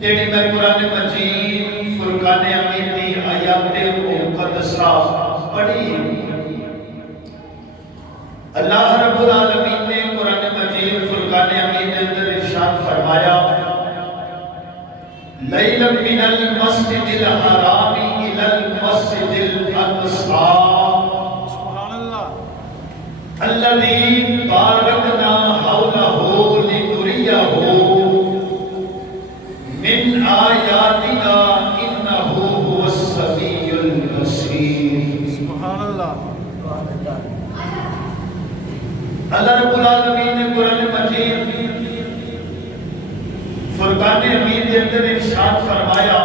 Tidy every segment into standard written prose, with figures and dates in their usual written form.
جیڑی میں قرآن مجید فرقان حمید دی آیات مقدسہ پڑھی، اللہ رب العالمین نے قرآن مجید فرقان حمید کے اندر ارشاد فرمایا، لیلا من المسجد الحرام الى المسجد الاقصى سبحان اللہ الذي باركنا حوله لنريه من آیاتنا انه هو السمیع البصیر سبحان اللہ۔ اللہ رب العالمین نے قرآن مجید فرقان حمید کے اندر ارشاد فرمایا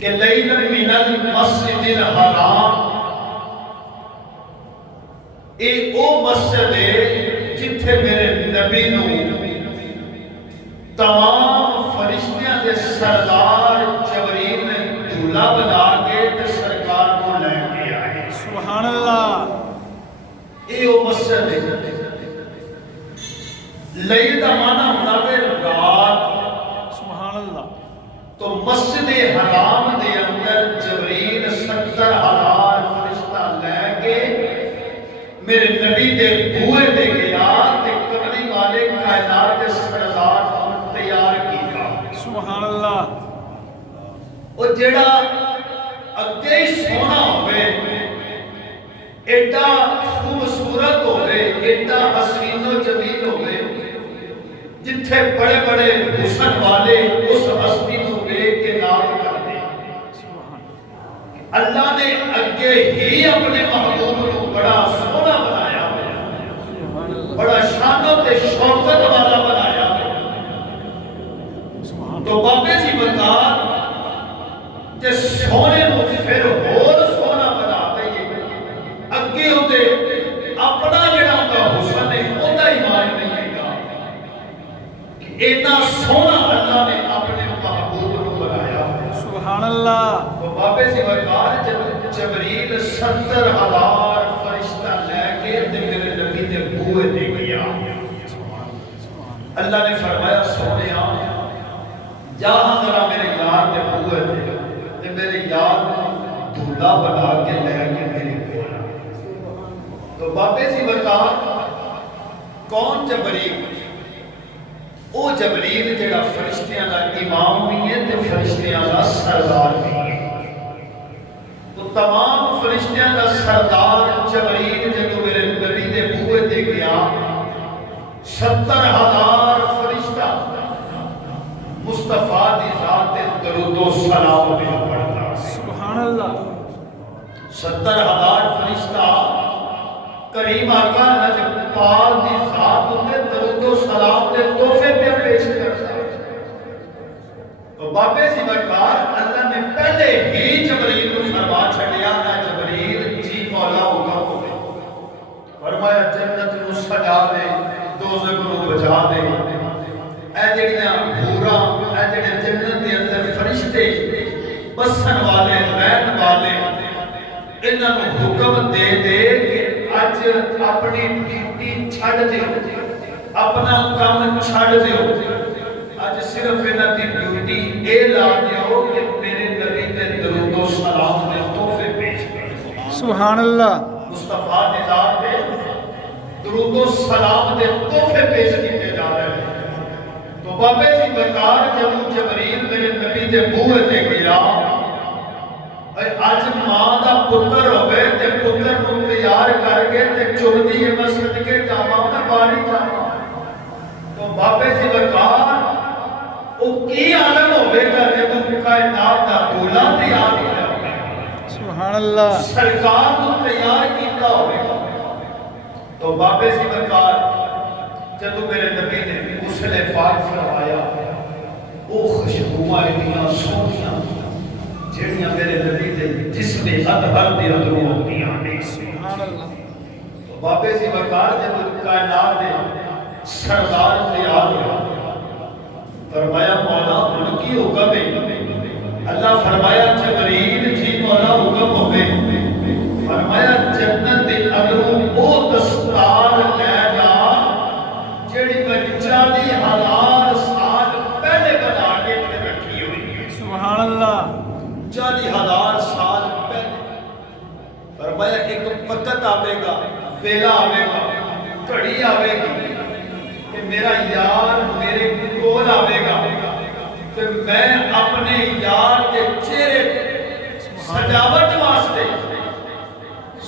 کہ لیلا من المسجد الحرام، اے او مسجد ہے جتھے میرے نبی نو تمام فرشتیاں دے سردار جبریل نے دولہ بنا کے تے سرکار کو لے کے آئے سبحان اللہ۔ اے او مسجد ہے، لیل دا معنی ہوتا ہے رات سبحان اللہ، تو مسجد حرام دے اندر جبریل 70,000 فرشتہ لے کے میرے نبی دے بوئے دے گیا تے کملی والے کائنات دے سردار کو تیار کیتا سبحان اللہ۔ وہ جڑا اگے ہی سونا ہوئے، ایڈا خوبصورت ہوئے، ایڈا حسین و جمیل ہوئے، جتھے بڑے بڑے حسن والے اس ہستی کو دیکھ کے نام کرتے اللہ نے اگے ہی اپنے محبوب کو بڑا سونا بنایا، بڑا شانت شوکت والا بنایا۔ تو بابے جی بتا کہ سونے کو پھر اور سونا بنا دئیے، اگے ہوتے اپنا جڑا ہوتا حسن ہے ہوتا ایمان نہیں ہے گا کہ اینا سونا اللہ نے اپنے محبوب کو بنایا سبحان اللہ۔ تو بابے جی وقار جبریل 70,000 فرشتہ لے کے میرے نبی دے بوئے دے گیا۔ اللہ نے فرمایا سونے جہاں ذرا میرے یار دے بوئے دے میرے یار دھولا بنا کے لے کے میرے بوئے۔ تو بابے جی وقار کون جبریل؟ او جبریل جڑا فرشتیاں دا امام بھی ہے تے فرشتیاں دا سردار بھی ہے۔ تو تمام فرشتیاں دا سردار جبریل جدو میرے نبی دے بوئے دے گیا، 70,000 فرشتہ مصطفیٰ دی ذات درود و سلام میں پڑھتا سبحان اللہ۔ 70,000 فرشتہ کریم آقا نجم پال دی ذات انہیں درود و سلام دے تحفے پہ پیش کرتا۔ تو بابے سی وقار اللہ نے پہلے ہی جبریل کو فرما چھڑیا ہے، جبریل جی مولا ہوگا ہوئے، فرمایا جنت نو سجا دے، دوزخ نو بجا دے، اے جڑیاں حوراں، اے جڑے جنت دے اندر فرشتے بسن والے رہن والے، انہاں نو حکم دے دے کہ آج اپنی ڈیوٹی چھڑ دیو، اپنا کام چھڑ دیو، آج صرف انہاں دی ڈیوٹی اے لا دیو کہ میرے نبی دے درود و سلام دے تحفے پیش کرو سبحان اللہ۔ مصطفیٰ دی ذات دے درود و سلام دے تحفے پیش کیتے جا رہے ہیں۔ تو بابے جی وقار جب جبریل میرے نبی دے بوئے تے گیا، آج ماں دا پتر ہوئے تے پتر کو تیار کر کے تے چوڑی ہے مسجد کے جامعہ میں باری جانا، تو بابے جی وقار او کی عالم ہوئے گا جب کائنات دا دولا تیار کیا سبحان اللہ، سرکار کو تیار کیتا ہوئے گا۔ تو بابے جی وقار جب میرے نبی نے غسل پاک فرمایا، او خوشبوئیں اتنی سونیاں جڑیاں میرے نبی دے جسم اطہر دے اندروں ہوندیاں نے سبحان اللہ۔ تو بابے جی وقار جب کائنات دے سردار تیار ہوا، فرمایا مولا ان کی حکم ہے؟ اللہ فرمایا جبریل جی مولا حکم ہوئے، فرمایا جنت اندروں وہ دستار لے جا جڑی میں 40 ویلا آئے گا، گھڑی آئے گی کہ میرا یار میرے کول آئے گا کہ میں اپنے یار کے چہرے سجاوٹ واسطے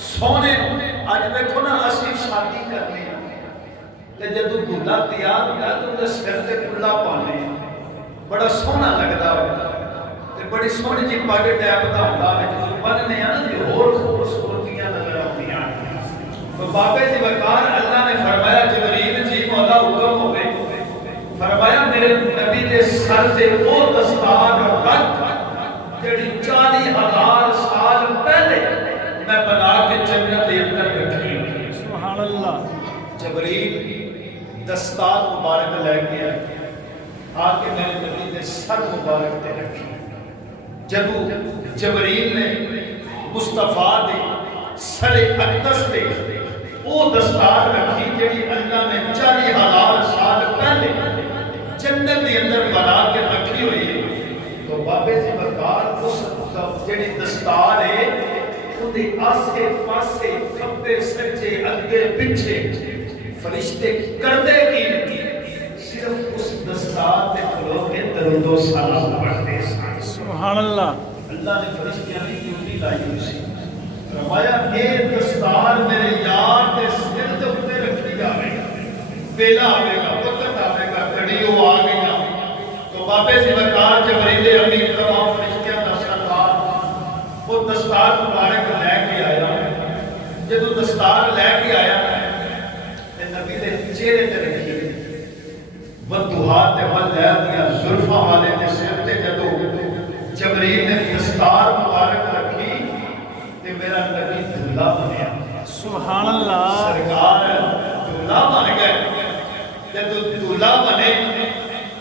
سونے اج دیکھو نا اسی شادی کرنی تے جدو دلہا تیار ہوتا تو اندر سر تے کلا پانے بڑا سونا لگتا تے بڑی سونی جی پگ ٹیپ دا ہوندا ہے جدو بننے ہیں نا تے ہور خوبصورتیاں نظر آندیاں تو بابے دی وقار اللہ نے فرمایا جبریل جی مولا حکم ہوے فرمایا میرے نبی دے سر تے او دستار رکھ جڑی 40,000 سال پہلے میں بنا کے جنت دے اندر رکھی ہوئی سبحان اللہ جبریل دستار مبارک لے کے آ کے میرے نبی دے سر مبارک تے رکھی جدو جبریل نے مصطفیٰ دے سر اقدس تے او دستار رکھی جڑی اللہ نے 40,000 سال پہلے جنت دے اندر بنا کے رکھی ہوئی ہے تو بابے سے برکار اس جڑی دستار ہے ان دے آسے پاسے کھبے سجے اگے پیچھے فرشتے کردے کی نہیں صرف اس دستار تے کھلو کے درود و سلام پڑھتے سبحان اللہ اللہ نے فرشتیاں کی ڈیوٹی لائی ہوئی سی فرمایا اے دستار میرے یار دے سر دے اوپر رکھی جاوے ویلا آوے گا وقت آوے گا گھڑی وہ آ گیا تو بابے سے وقار جبریل امین تمام فرشتیاں دا سردار وہ دستار مبارک لے کے آیا جدو دستار لے کے آیا تے نبی دے چہرے تے رکھی ودھا تے واللیل دیا زلفاں والے تے سر تے جدو جبریل نے دستار مبارک رکھی تے میرا نبی دلہا بنیا سبحان اللہ سرکار دلہا بن گئے جدو دلہا بنے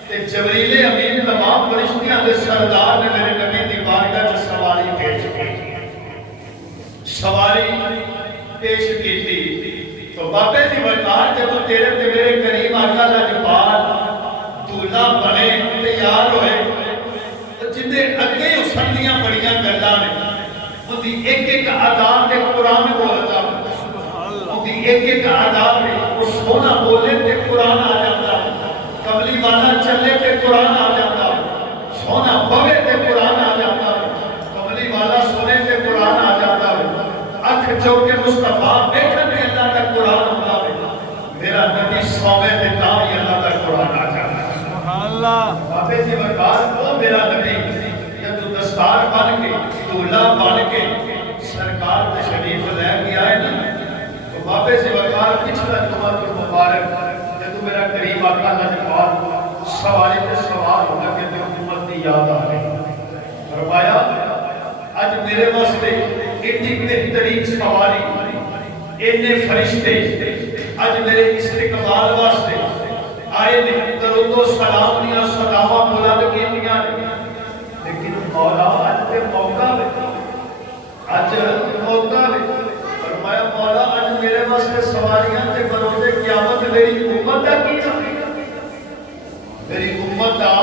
تے جبریل امین تمام فرشتیاں دے سردار نے میرے نبی دی بارگاہ چ سواری پیش کی سواری پیش کی تھی تو بابے دی وقار جدو تیرے تے میرے کریم آقا لاجپال دلہا بنے تیار ہوئے تو جندے اگے اسندیاں بڑیاں گلاں نے ان دی ایک ایک آداب دے قرآن بولتا ان دی ایک ایک آداب دے وہ سونا بولے تے قرآن آ جاتا کملی والا چلے تے قرآن آ جاتا سونا بوے تے قرآن آ جاتا کملی والا سونے تے قرآن آ جاتا اکھ چوکے مصطفیٰ بیٹھن میں اللہ کا قرآن ہوتا میرا نبی سوے تے تاں ہی اللہ کا قرآن آ جاتا سبحان اللہ بابے جی وقار وہ میرا نبی جدو دستار بن کے دولہ بن کے سرکار تے شریف لے کے آئے نا تو بابے سے وقار پچھلا جمعہ تو مبارک جدو میرا قریب آقا لاجپال سواری تے سوار ہو لگے تے حکومت دی یاد آ رہی فرمایا آج میرے واسطے اتنی بہترین سواری اینے فرشتے آج میرے استقبال واسطے آئے نے درود و سلام دیا صداواں بلند کیتیاں لیکن مولا آج تے موقع ہے آج موقع ہے فرمایا مولا آج میرے واسطے سواریاں تے بروز قیامت میری امت دا کی بنے گا میری امت دا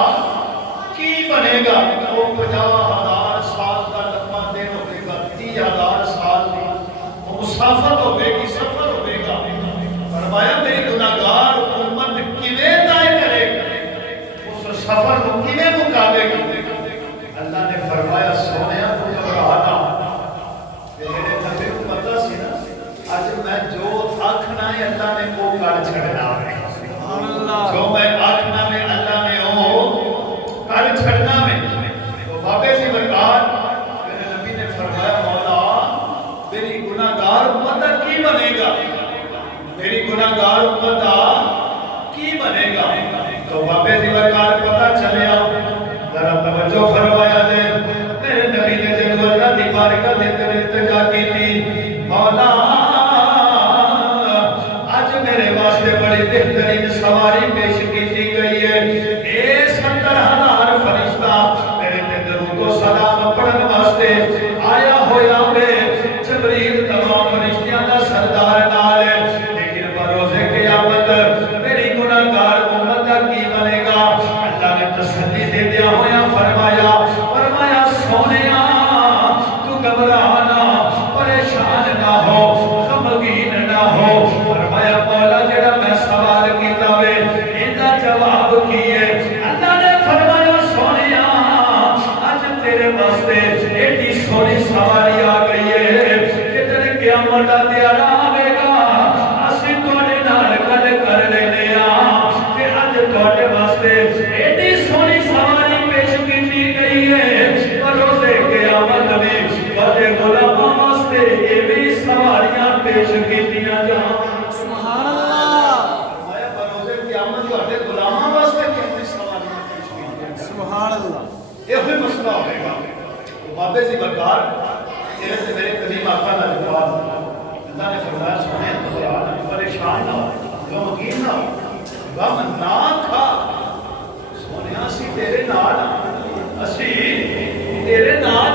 کی بنے گا وہ 50,000 سال کا لمبا دن ہوئے گا 30,000 سال کی وہ مسافت ہوئے گی سفر ہوئے گا فرمایا میری گناہگار امت کیویں طے کرے اس سفر کو کیویں مکاوے گی اللہ نے فرمایا سونیا تو گھبرانا میرے نبی کو پتہ سی نا آج میں جو آکھنا ہے اللہ نے وہ کر چھڑنا ہے جو میں آکھنا میں اللہ نے وہ کر چھڑنا میں تو بابے سے برکار میرے نبی نے فرمایا مولا میری گناہگار امت کی بنے گا میری گناہگار امت کی بنے گا تو بابے سے برکار پتہ چلیا ذرا توجہ فرمایا دے میرے نبی نے جب اللہ دی بارگاہ دے اندر التجا کی تھی مولا آج میرے واسطے بڑی بہترین سواری پیش کی گئی ہے اے 70,000 فرشتہ میرے تے درود و سلام پڑھن واسطے آیا ہویا ہے جبریل تمام فرشتیاں دا سردار نال ہے لیکن بروز قیامت میری گناہگار امت دا کی بنے گا کیے اللہ نے فرمایا سونیا اج تیرے واسطے ایڈی سونی سواری آ گئی ہے کہ تیرے قیامت دا دیاڑا آوے گا اسی تواڈے نال گل کر لینے آ کہ اج تواڈے واسطے ایڈی سونی سواری پیش کیتی گئی ہے پر روزے قیامت میں تواڈے غلاماں واسطے یہ بھی سواریاں پیش کیتیاں جان سبحان اللہ میں بروزے قیامت تواڈے غلاماں واسطے کیسی سواریاں پیش کیتیاں سبحان اللہ یہ ہوئی مسئلہ ہوئے گا بابے سی برکار تیرے سے میرے قدیم آقا کا جواب اللہ نے فرمایا سنے قرآن پریشان نہ ہو غمگین نہ ہو غم نہ کھا سونے اسی تیرے نال اسی تیرے نال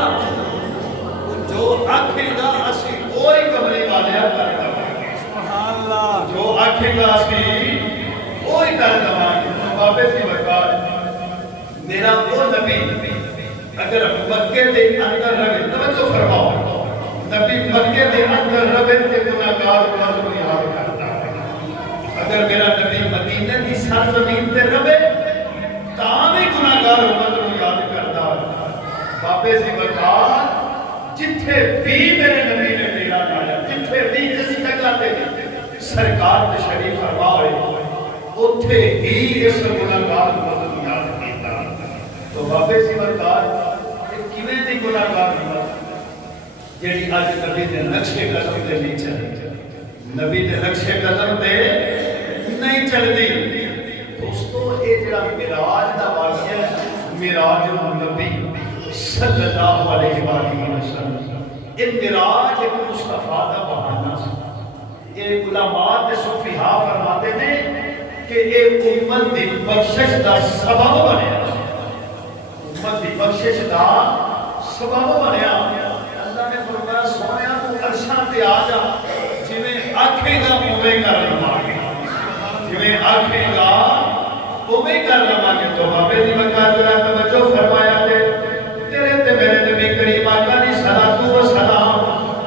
جو آکھے گا اسی کوئی کملی والے کر دواں سبحان اللہ جو آکھے گا اسی کوئی کر دواں بابے سی برکار میرا وہ نبی اگر مکے دے اندر رہے توجہ فرماؤ نبی مکے دے اندر رہے تے گناہگار کو نہیں یاد کرتا اگر میرا نبی مدینے دی سرزمین تے رہے تاں بھی گناہگار کو یاد کرتا بابے سی برکار جتھے بھی میرے نبی نے ڈیرا ڈالا جتھے بھی جس جگہ تے سرکار تشریف فرما ہوئے اوتھے ہی اس گناہگار کو یاد کیتا تو بابے سی برکار کیویں دی گناہگار ہمت جیڑی اج نبی دے نقشے قدم تے نہیں چلدی نبی دے نقشے قدم تے نہیں چلدی دوستو اے جڑا معراج دا واقعہ ہے معراج النبی صلی اللہ علیہ وآلہ وسلم اے معراج ایک مصطفیٰ دا بہانہ سی اے علماء تے صوفیاء فرماتے ہیں کہ اے امت دی بخشش دا سبب بنیا امت دی بخشش دا سبب بنیا اللہ نے فرمایا سونیا تو عرشاں تے آ جا جویں آکھے گا اوویں کر لواں جویں آکھے گا اوویں کر لواں گے تو بابے دی برکات ذرا توجہ فرمایا تے تیرے تے میرے نبی کریم آقا دی صلوات و سلام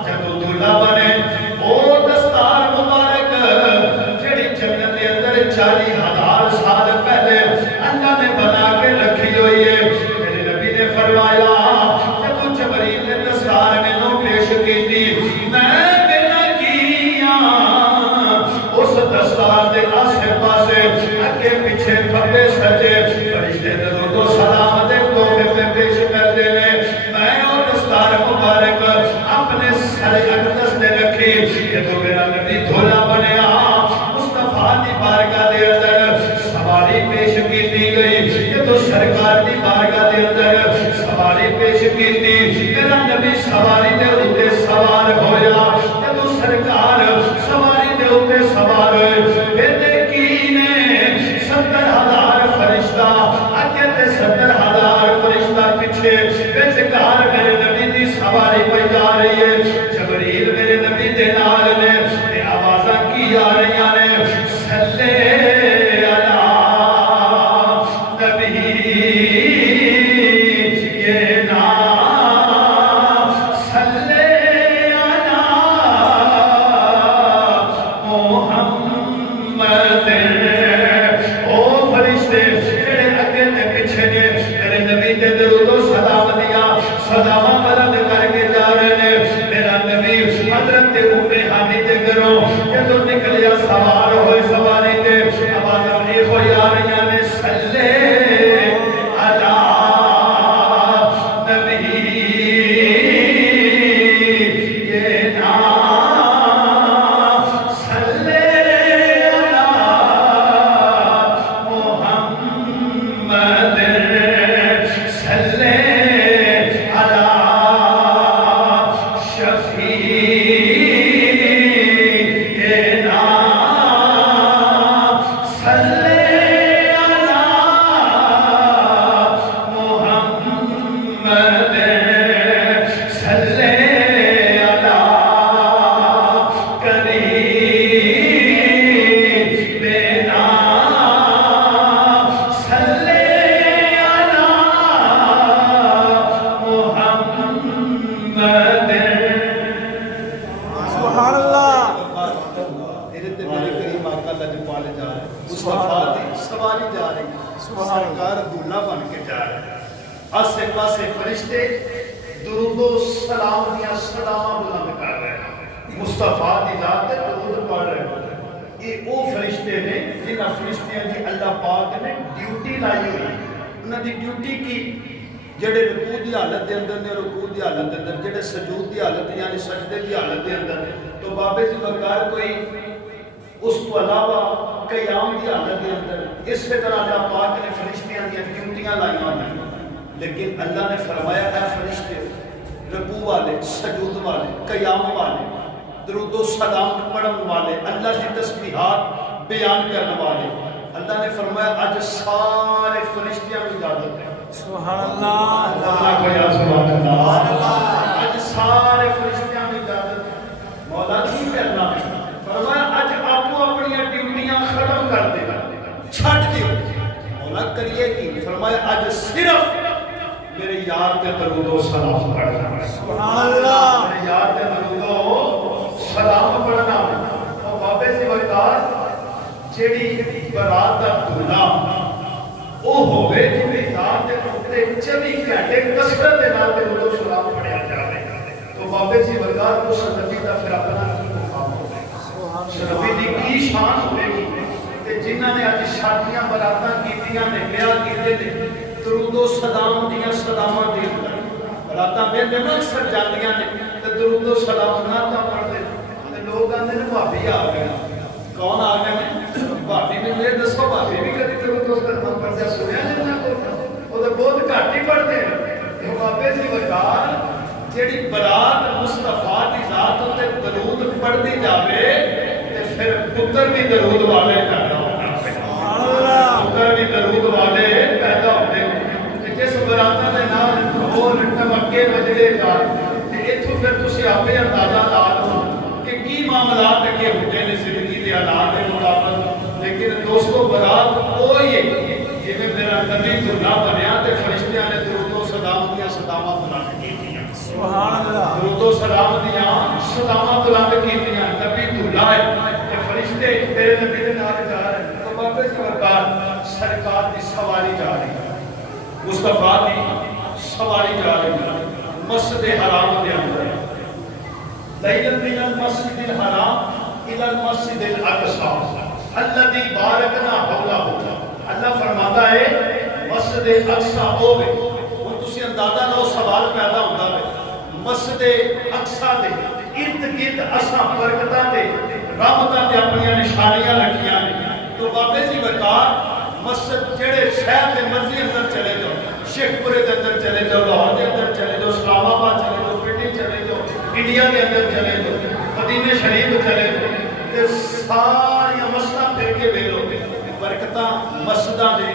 جدوں دلہا بنے او دستار مبارک جڑی جنت دے اندر 40,000 سال پہلے اللہ نے بنا کے رکھی ہوئی ہے میرے نبی نے فرمایا کہ تو جبریل نے دستار میں نو پیش کی تھی میں بنا کیا اس دستار دے آسے پاسے اگے پیچھے کھبے سجے فرشتے درود و سلام دے تحفے پہ پیش کر دینے میں اور دستار مبارک اپنے سر اقدس نے رکھی کہ تو میرا نبی دھولا بنیا مصطفیٰ دی بارگاہ دے اندر سواری پیش کی دی گئی کہ تو سرکار دی بارگاہ دے اندر سواری پیش کی دی میرا نبی سواری دے اتے سوار ہویا کہ تو سرکار سواری دے اتے سوار ہوئے بیدے کینے 70,000 فرشتہ آگے تے 70,000 فرشتہ پیچھے بیچکار میرے نبی دی سواری پہ جا رہی ہے جبریل میرے نبی دے نال نے تے آوازہ کی آ رہی نے صلی علی نبی یہ نام صلی علی محمد او فرشتے تیرے اگے تے پیچھے نے میرے نبی دے درود و سلام دیا صداواں بلند کر کے جا رہے نے میرا نبی حضرت ہانی تے گھروں جدوں نکلیا سوار ہوئے سواری تے آوازاں اے ہوئی آ رہی نے صلی علی نبی یہ نام صلی علی محمد صلی علی شفیع یہ نام صلی علی سواری جا رہی ہے، سرکار دولہا بن کے جا رہے ہیں، آسے پاسے فرشتے درود و سلام دیا صداواں بلند کر رہے ہیں، مصطفیٰ دی ذات تے درود پڑھ رہے ہیں۔ یہ وہ فرشتے نے جنہاں فرشتیاں دی اللہ پاک نے ڈیوٹی لائی ہوئی، انہاں دی ڈیوٹی کی جڑے رکوع دی حالت دے اندر نے رکوع دی حالت دے اندر، جڑے سجود دی حالت یعنی سجدے دی حالت دے اندر، تو بابے جی وقار کوئی اس کو علاوہ قیام دی حالت دے اندر، اس طرح اللہ پاک نے فرشتیاں دی ڈیوٹیاں لائیاں ہیں۔ لیکن اللہ نے فرمایا اے فرشتے رکوع والے، سجود والے، قیام والے، درود و سلام پڑھن والے، اللہ کی تسبیحات بیان کرنے والے، اللہ نے فرمایا آج سارے فرشتیاں کو اجازت ہے۔ سبحان اللہ اللہ کو یا سبحان اللہ، آج سارے فرشتیاں کو اجازت ہے۔ مولا کی کرنا ہے، فرمایا آج آپ اپنی ڈیوٹیاں ختم کر دے، چھٹ دیو۔ مولا کریے کی؟ فرمایا آج صرف میرے یار تے درود و سلام پڑھنا ہے۔ سبحان اللہ، میرے یار تے درود و سلام پڑھنا ہے۔ اور بابے سے وقار جیڑی برات دا دولہا او ہوئے جنہی ذات دے اپنے 24 گھنٹے کثرت دے نال درود و سلام پڑھیا جاوے، تو بابے سے وقار اس نبی دا پھر اپنا کی مقام ہوگا، نبی دی کی شان ہوئے گی کہ جنہاں نے آج شادیاں براتاں کیتیاں نے، بیاہ کیتے نے، درود و سلام دیا سلاماں دے براتاں بیندے نا اکثر جاندیاں نے تے درود و سلام نہ پڑھ دے تے لوگ آندے نے بھابی آ گئے، کون آ گئے نے؟ بھابی نے یہ دسو بھابی بھی کدی درود و سلام پڑھدے سنیا جنہاں کو؟ وہ تو بہت گھٹ ہی پڑھتے ہیں۔ تو بابے جی وقار جیڑی برات مصطفیٰ دی ذات تے درود پڑھدی جاوے تے پھر پتر بھی درود والے پیدا ہونا، پتر بھی درود والے پیدا ہوتے ہیں۔ جس براتاں دے نال اور ٹمکے وجڑے جا تے ایتھوں پھر تسی آپے اندازہ لا لو کہ کی معاملات اگے ہوندے نے زندگی دے حالات دے مطابق۔ لیکن دوستو برات وہی ہے جویں میرا نبی دولہا بنیا تے فرشتیاں نے درود و سلام دیا صداواں بلند کیتیاں، سبحان اللہ، درود و سلام دیا صداواں بلند کیتیاں، نبی دولہا ہے تے فرشتے تیرے نبی دے نال جا رہے ہیں۔ تو بابے سرکار سرکار دی سواری جا رہی ہے، مصطفیٰ دی سواری جا رہی ہے مسجد حرام دے اندر، لیلۃ من المسجد الحرام الی المسجد الاقصی الذی بارکنا حولہ۔ اللہ فرماتا ہے مسجد اقصی ہوے، ہن تسی اندازہ لو سوال پیدا ہوندا ہے، مسجد اقصی دے ارد گرد اساں برکتاں تے رحمتاں تے اپنی نشانیاں رکھیاں نے۔ تو بابے جی وقار مسجد جڑے شہر دے مرضی اندر چلے جاؤ، شیخ پورے دے اندر چلے جاؤ، لاہور دے اندر چلے جاؤ، اسلام آباد چلے جاؤ، پنڈی چلے جاؤ، انڈیا دے اندر چلے جاؤ، مدینے شریف چلے جاؤ، تے ساری مسجداں پھر کے ویلو برکتاں مسجداں دے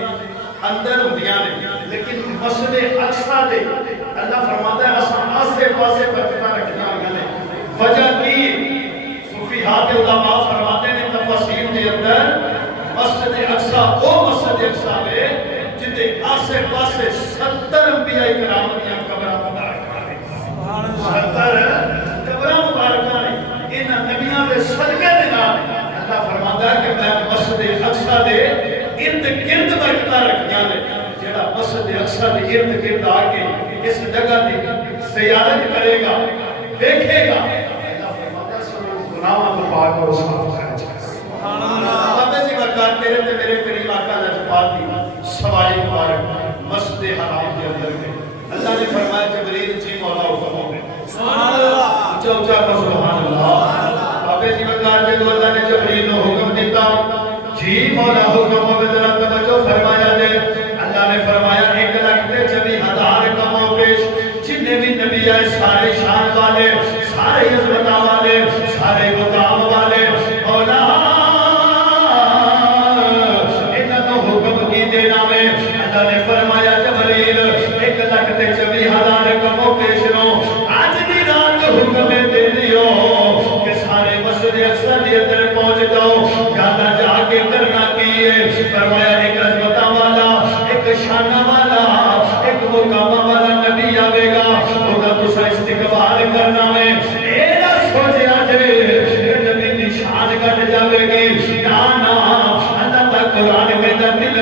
اندر ہوندیاں نے، لیکن مسجد اقصی دے اللہ فرماتا ہے اساں آسے پاسے برکتاں رکھیاں ہوئیاں نے۔ وجہ کی صوفیات علماء فرماتے ہیں تفاسیر دے اندر مسجد اقصی او مسجد اقصی ہے جتے آسے پاسے 70 انبیاء کرام دیا قبراں مبارکاں نے، 70 قبراں مبارکاں نے، انہاں نبیاں دے صدقے دے نال اللہ فرماتا ہے کہ میں مسجد اقصی دے ارد گرد برکتاں رکھیاں نے۔ جڑا مسجد اقصی دے ارد گرد آ کے اس جگہ دی زیارت کرے گا، دیکھے گا، اللہ فرماتا ہے سب گناہاں تو پاک اور صاف کر جائے۔ سبحان اللہ، بابے جی وقار تیرے تے میرے کریم آقا لجپال دی سواری مبارک مسجد حرام کے اندر گئے۔ اللہ نے فرمایا جبریل جی مولا حکم ہو گئے، سبحان اللہ، اونچا اونچا کہو سبحان اللہ۔ بابے جی وقار جب اللہ نے جبریل کو حکم دیتا جی مولا حکم ہو گئے، ذرا توجہ فرمایا دے۔ اللہ نے فرمایا 1,24,000 کمو پیش جتنے بھی نبی آئے سارے شان والے، سارے عظمت والے، سارے مقام والے، مولا اللہ نے فرمایا جبریل 1,24,000 کمو پیش رو آج دی رات حکم دے دیو کہ سارے مسجد اقصی دے اندر پہنچ جاؤ، جانا جا کے کرنا کیے۔ فرمایا ایک عظمت والا، ایک شان والا، ایک مقام والا نبی آوے گا، ہوگا تسا استقبال کرنا ہے۔ اے نہ سوچیا جے نبی دی شان گھٹ جاوے گی، نا نا اللہ کا قرآن کہتا دل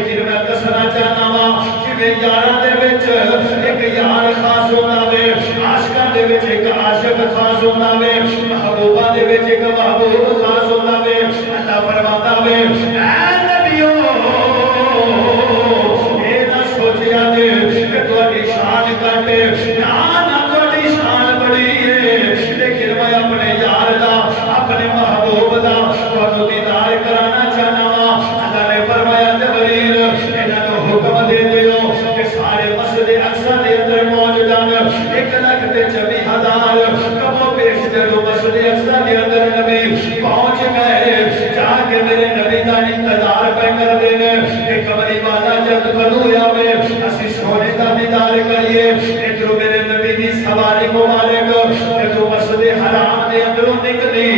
لیکن میں دسنا چاہنا وا کہ یاراں دے وچ ایک یار خاص ہوندا وے عاشقاں دے وچ ایک عاشق خاص ہوندا وے محبوباں دے وچ ایک محبوب خاص ہوندا وے اللہ فرماتا وے اے نبیو اے نہ سوچیا جے کہ تہاڈی شان گھٹ نہ تہاڈی شان بڑی ہے لیکن میں اپنے یار دا اپنے محبوب دا تہاڈو دیدار کرانا چاہنا وا اللہ نے فرمایا جبریل انہاں نوں حکم دے دیو کہ سارے مسجد اقصی دے اندر موجودان 1,24,000 کمو پیش جدو مسجد اقصی دے اندر نبی پہنچ گئے جا کے میرے نبی دا انتظار پہ کر دینے کہ کمری والا جب کدو آوے اسی سونے دا دیدار کریے ادھر میرے نبی دی سواری مبارک جدو مسجد حرام دے اندروں نکلی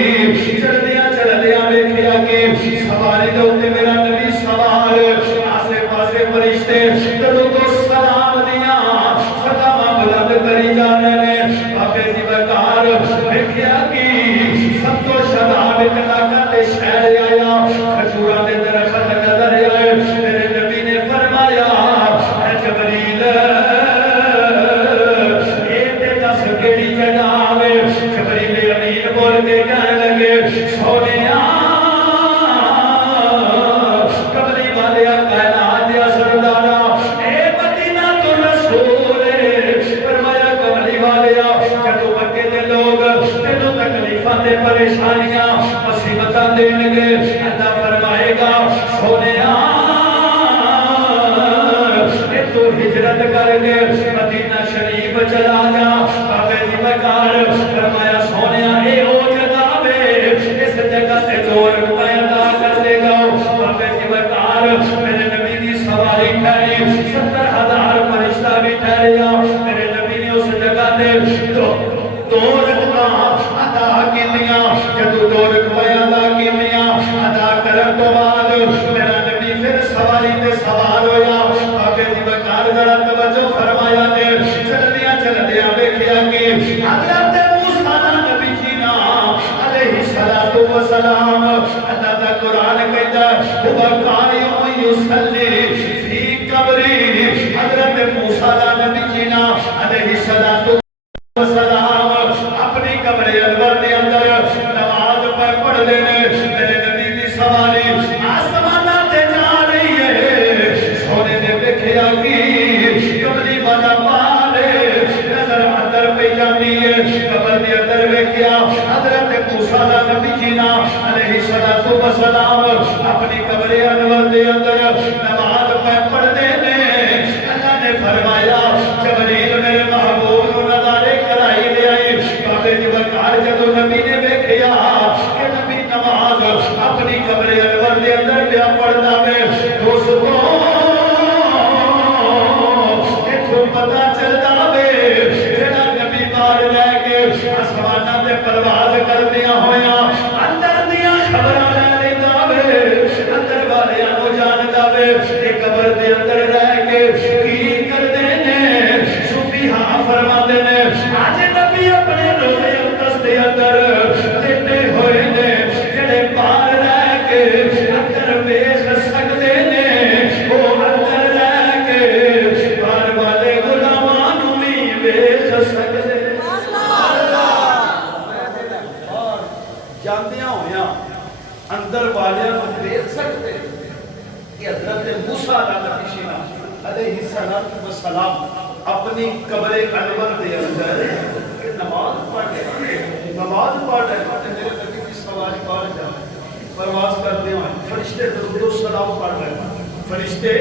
چلدیاں ویکھیا کہ سواری دے اوتے میرا نبی سوار آسے پاسے فرشتے جدو تو سلام دیاں سلام بلند کری جانے نے بابے دی بکار ویکھیا کہ سب تو شداب طلاقت شہر آیا کھجوراں دے درخت نظر آئے میرے نبی نے فرمایا اے جبریل اے تے دس کیڑی جگہ آوے جبریل امین بول کے کہنے لگے سونیا کملی والے کائنات یا سردارا اے مدینہ تو رسول فرمایا کملی والے جدو مکے دے لوگ تینوں تکلیفاں تے پریشانیاں مصیبتاں دین گے اللہ فرمائے گا سونیا اے تو ہجرت کر کے مدینہ شریف چلا جا بابے دی بکار فرمایا سونیا اے او جگہ وے اس جگہ تے 2 روپے ادا کر دے گا بابے دی بکار میرے نبی دی سواری ٹھہری 70,000 فرشتہ بھی ٹھہریا میرے نبی نے اس جگہ تے 2 رکعتاں ادا کیتیاں جدو 2 رکعتاں ادا کیتیاں ادا کرن تو بعد میرا نبی پھر سواری تے سوار ہویا بابے دی بکار ذرا توجہ فرمایا تے چلدیاں ویکھیا کہ حضرت موسیٰ نبی جی نا علیہ الصلوۃ والسلام اللہ دا قرآن کہتا ہے وہ قائم یصلی فی قبری حضرت موسیٰ نبی جی نا علیہ الصلوۃ والسلام اپنی قبر انور دے اندر نماز پڑھ لینے میرے نبی دی سواری آسماناں تے جا رہی ہے سونے نے ویکھیا کہ کملی والا بالے نظر اندر پہ جاندی ہے قبر دے اندر ویکھیا حضرت موسیٰ نبی جی نا علیہ الصلوۃ والسلام اپنی قبر انور دے اندر نماز پڑھ دینے اللہ نے فرمایا جبریل میرے محبوب نو نظارے کرائی لے آئی بابے دی بکار جدو نبی نے ویکھیا کہ نبی نماز اپنی قبر انور دے اندر پیا پڑھدا وے دوستو ایتھوں پتہ چلدا وے جڑا نبی باہر رہ کے آسماناں تے پرواز کردیاں ہویاں اندر دیاں خبراں لے لیندا وے اندر والیاں نوں جاندا وے تے قبر دے اندر رہ کے کی کردے نے صوفی ہاں فرماندے نے اج نبی اپنے روزے اقدس دے اندر لیٹے ہوئے نے جڑے باہر رہ کے اندر ویکھ سکدے نے او اندر رہ کے باہر والے غلاماں نوں وی ویکھ سکدے جاندیاں ہویاں اندر والیاں نوں ویکھ سکدے کہ حضرت موسیٰ نبی جی علیہ السلام اپنی قبر انور دے اندر نماز پڑھ رہے میرے نبی کی سواری باہر جا پرواز کرتے ہیں فرشتے درود و سلام پڑھ رہے ہیں فرشتے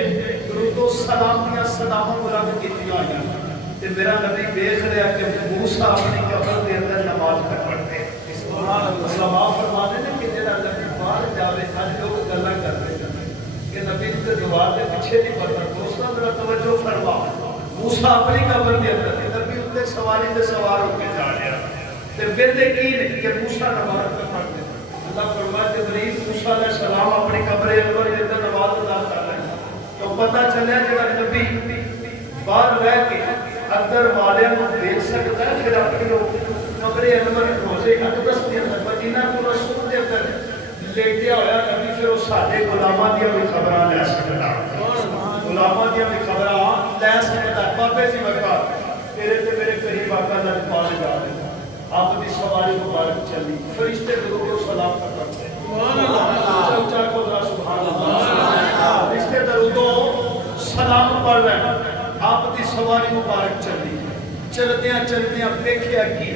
درود و سلام دیا سلام بلند کیتیاں ہوئیں تے میرا نبی دیکھ رہا کہ موسیٰ اپنی قبر دے اندر نماز پڑھتے ہیں علماء فرماتے ہیں کہ جڑا نبی باہر جاوے اج لوگ گلاں کرتے ہیں کہ نبی کے دوار کے پیچھے نہیں پڑتا دوستاں ذرا توجہ فرما موسیٰ اپنی قبر دے اندر نبی اتے سواری تے سوار ہو کے جا رہا تے ویندے کی نہیں کہ موسیٰ نماز پڑھتے اللہ فرمایا جبریل موسیٰ علیہ السلام اپنی قبر انور دے اندر نماز ادا کر رہے ہیں تو پتہ چلیا جڑا نبی باہر رہ کے اندر والے کو دیکھ سکتا ہے پھر اپنی قبر انور روزے اقدس دے اندر مدینہ کو رسول دے اندر لیٹیا ہویا نبی پھر وہ سارے غلاماں دی بھی خبراں لے سکتا गुलामां दी भी खबरां लै सकदा बाबे सी वकार तेरे ते मेरे करीब आका दा पाल जा रहे आप दी सवारी मुबारक चली फरिश्ते दरूद सलाम करते सुभान अल्लाह ऊंचा को जरा सुभान अल्लाह फरिश्ते दरूद सलाम पढ़ रहे आप दी सवारी मुबारक चली चलदियां देखिया कि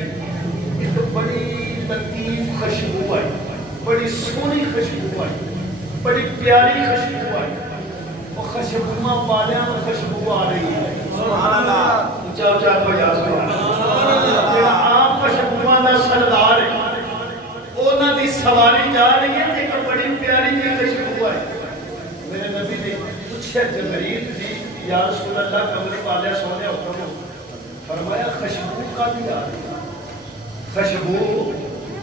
एक बड़ी लतीफ खुशबू आई बड़ी सोहनी खुशबू आई बड़ी प्यारी खुशबू आई वो खुशबुआं वालियां नु खुशबू आ रही है सुभान अल्लाह ऊंचा ऊंचा को या सुभान अल्लाह जेड़ा आप खुशबुआं दा सरदार है ओना दी सवारी जा रही है ते एक बड़ी प्यारी जी खुशबू आई मेरे नबी ने पूछा जबरील जी या रसूल अल्लाह कमरे वाले सोने हुक्म फरमाया खुशबू का भी आ रही है खुशबू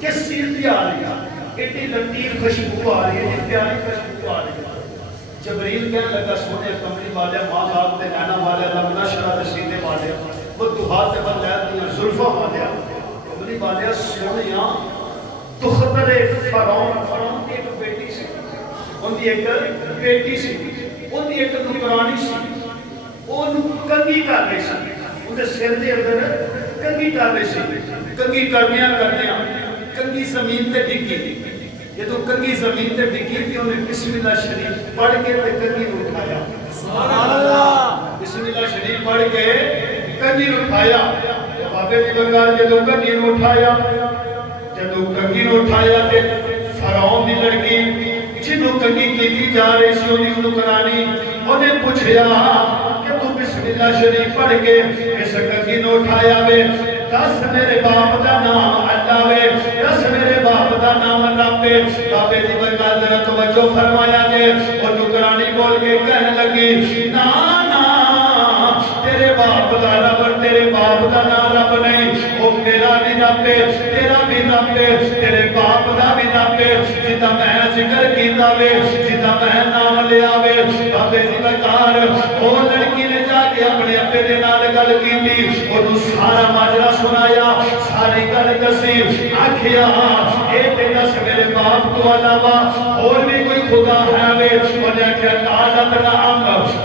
किस चीज की आ रही है इतनी लतीफ खुशबू आ रही है प्यारी खुशबू आ रही है जबरील कहने लगा सोने कमरे वाले मां बाप के नैना वाले लमना शरा दे सीने वाले वो दुहा ते बलैद दी जुल्फा वाले कमरे वाले सोनिया तुखतरे फरौन की एक बेटी सी उनकी एक बेटी सी उनकी एक नुकरानी सी ओनु कंगी कर रही सी उनके सिर के अंदर कंगी कर रही सी कंगी करदियां कंगी जमीन ते डिगी जदों कंगी जमीन ते डिगी ते उन्हें बिस्मिल्लाह शरीफ पढ़ के ते कंगी नूं उठाया सुभान अल्लाह बिस्मिल्लाह शरीफ पढ़ के कंगी नूं उठाया बाबे दी बंगाल जदों कंगी नूं उठाया ते फरौन दी लड़की जिन्हों कंगी कीती जा रही सी ओदी नुकरानी उन्हें पूछया कि तू बिस्मिल्लाह शरीफ पढ़ के इस कंगी नूं उठाया वे दस मेरे बाप का नाम अल्लाह वे दस मेरे बाप का नाम अल्लाह पे बाबे दी बरकत जरा तवज्जो फरमाया जे और नुकरानी बोल के कहने लगी ना ना तेरे बाप का रब तेरे बाप का नाम रब नहीं वो मेरा भी रब है तेरा भी रब है तेरे बाप का भी रब है जिदा मैं जिक्र कीता वे जिदा मैं नाम लिया वे बाबे दी बरकत वो लड़की ने जाके अपने अब्बे दे नाल गल कीती ओनू सारा माजरा सुनाया सारी गल दसी आखिया ए ते दस मेरे बाप तो अलावा और भी कोई खुदा है वे उन्हें आखिया कालत ना अम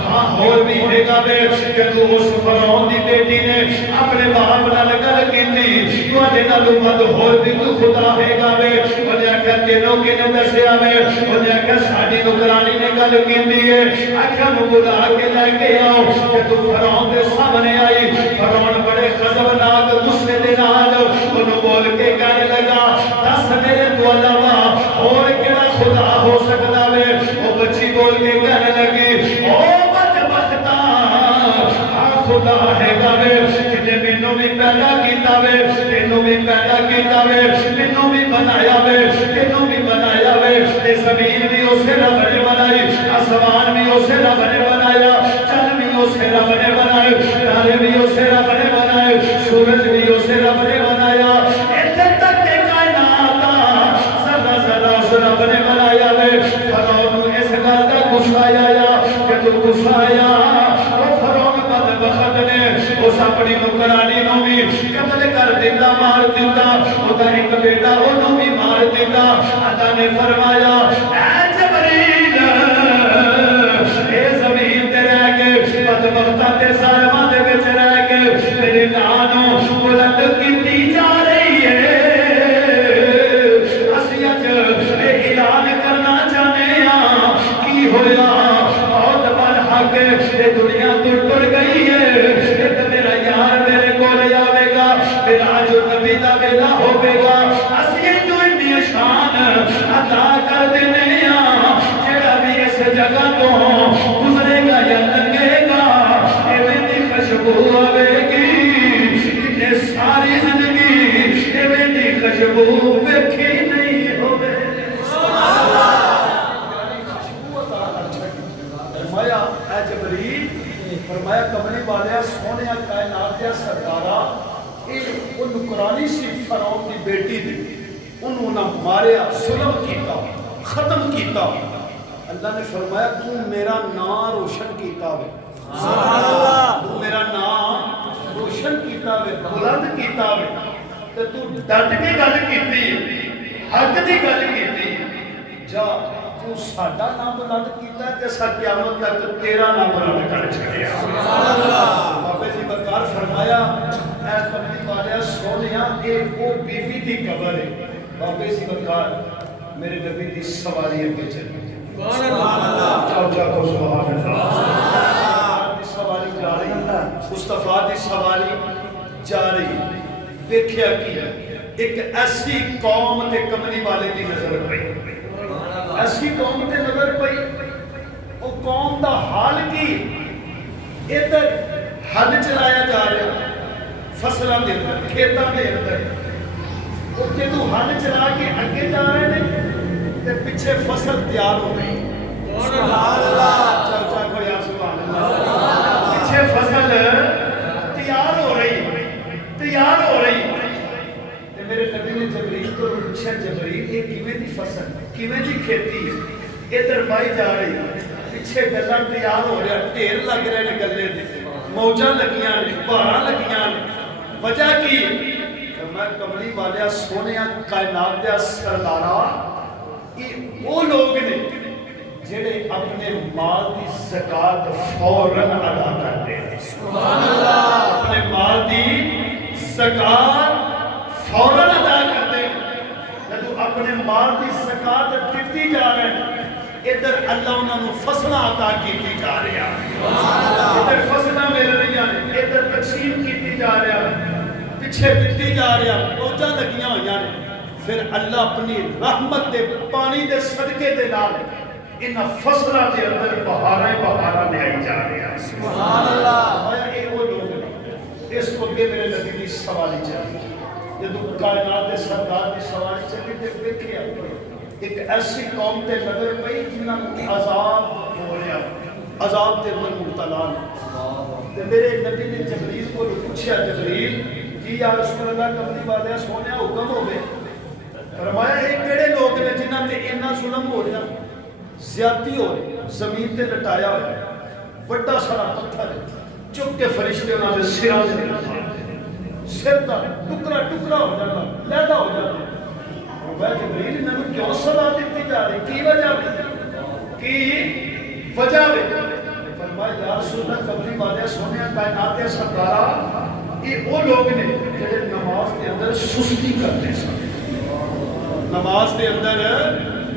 हां और भी हैगा वे कि तू उस फरौन दी बेटी ने अपने बाप नाल गल कीती तुहाडे नालों वध और भी कोई खुदा हैगा वे उन्हें आखिया तेनों किने दसया वे उन्हें आखिया साडी नुकरानी ने गल कीती है आखिया नु बुला के लेके आओ कि तू फरौन दे सामने आई फरौन बड़े खजबनाक गुस्से दे नाल उन्होंने बोल के कहने लगा दस मेरे तो अलावा और केड़ा खुदा हो सकता वे वो बच्ची बोल के कहने लगी ओ बदबख्ता आ खुदा हैगा वे जिन्हें मैनू भी पैदा कीता वे तेनू भी पैदा कीता वे मैनू भी बनाया वे तेनू भी बनाया वे ते जमीन भी उसे रब ने बनाई आसमान भी उसे रब ने बनाया चंद भी उसे रब ने बनाए तारे भी उसे रब ने बनाए सूरज भी उसे रब ने बनाया इत्थे तक के कायनात ज़रा ज़रा उस रब ने बनाया वे फरौन नूं इस गल दा गुस्सा आया कि तू गुस्सा आया वो फरौन बदबख्त ने उस अपनी नुकरानी नूं भी कत्ल कर दिता मार दिता ओदा एक बेटा ओनू भी मार दिता अल्लाह ने फरमाया ऐ जबरील ए ज़मीन ते रह के बदबख्तां ते ज़ालिमां दे विच रह के मेरे नाम नूं बुलंद कीती जा रही है असीं अज ये ऐलान करना चाहते हां की होया बहुत बड़ हक ये दुनिया तो टुर गई है एक मेरा यार मेरे कोल आवेगा मेरा जो नबी दा वेला होवेगा असीं जो इन्नी शान अदा कर देने हां जेड़ा भी इस जगह तो गुजरेगा या लंघेगा एवें दी खुशबू आवेगी ये सारी जिंदगी एवें दी खुशबू वेखी नहीं होवे सुभान अल्लाह खुशबू अता कर छड़ी फरमाया ऐ जबरील फरमाया कमली वाले सोने कायनात दे सरदारा ए ओ नुकरानी सी फरौन दी बेटी दी उन्होंने ना मारिया जुल्म कीता खत्म कीता अल्लाह ने फरमाया तू मेरा नाम रोशन कीता वे सुभान अल्लाह तू मेरा नाम रोशन कीता वे बुलंद कीता वे ते तू डट के गल कीती हक दी गल कीती जा تو ساڈا نام بلند کیتا تے اساں قیامت تک تیرا نام بلند کر چھڈیا سبحان اللہ بابے جی بکار فرمایا اے کملی والیا سونیا اے او بی بی دی قبر ہے بابے جی بکار میرے نبی دی سواری اگے چلی سبحان اللہ چاو چاو کو سبحان اللہ دی سواری جا رہی مصطفیٰ دی سواری جا رہی دیکھیا کی ایک ایسی قوم تے کملی والے دی نظر پئی ایسی قوم تے نظر پئی او قوم دا حال کی ادھر ہل چلایا جا رہا فصلاں دے اندر کھیتاں دے اندر او جدوں ہل چلا کے اگے جا رہے نے تے پیچھے فصل تیار ہو گئی سبحان اللہ چل چل کو یا سبحان اللہ پیچھے فصل تیار ہو رہی تے میرے نبی نے جبریل کو پوچھا جبریل یہ کیویں دی فصل کیویں دی کھیتی ہے ادھر بائی جا رہی پیچھے گلاں تیار ہو رہا ڈھیر لگ رہے نے گلے دے موجاں لگیاں نے بہاراں لگیاں نے وجہ کی میں کملی والیا سونیا کائنات دے سردارا یہ وہ لوگ نے جڑے اپنے مال دی زکات فوراً ادا کرتے ہیں سبحان اللہ اپنے مال دی زکات فوراً ادا کرتے ہیں جب اپنے مال دی زکات دیتی جا رہے ہیں ادھر اللہ انہوں نے فصلیں عطا کیتی جا رہی ہیں ادھر فصلیں مل رہی ہیں ادھر تقسیم کیتی جا رہی ہیں پیچھے دیتی جا رہی ہیں موجاں لگیاں ہوئی ہیں پھر اللہ اپنی رحمت دے پانی دے صدقے دے نال ان فصلوں کے اندر بہاراں لے آئی جا رہی ہیں سبحان اللہ آیا اے وہ لوگ ہیں اس کو اگے میرے نبی دی سواری چلی جدوں کائنات دے سردار دی سواری چلی تے دیکھیا ایک ایسی قوم تے نظر پئی جنہاں نوں عذاب ہو رہا عذاب تے اندر مبتلا تے میرے نبی نے جبریل کو پوچھا جبریل جی یا رسول اللہ کملی والے سونیا حکم ہوے فرمایا یہ کیڑے لوگ نے جنہاں تے اتنا ظلم ہو رہا زیادتی ہو رہی زمین تے لٹایا ہوا بڑا سارا پتھر چک کے فرشتے انہاں دے سراں تے سر دا ٹکڑا ٹکڑا ہو جاتا لیدا ہو جاتا وہ جبریل انہوں کیوں صلاح دیتی جا رہی کی وجہ کی وجہ فرمایا یا رسول اللہ کملی والے سونیا کائنات دے سردارا یہ وہ لوگ نے جڑے نماز کے اندر سستی کرتے سن نماز کے اندر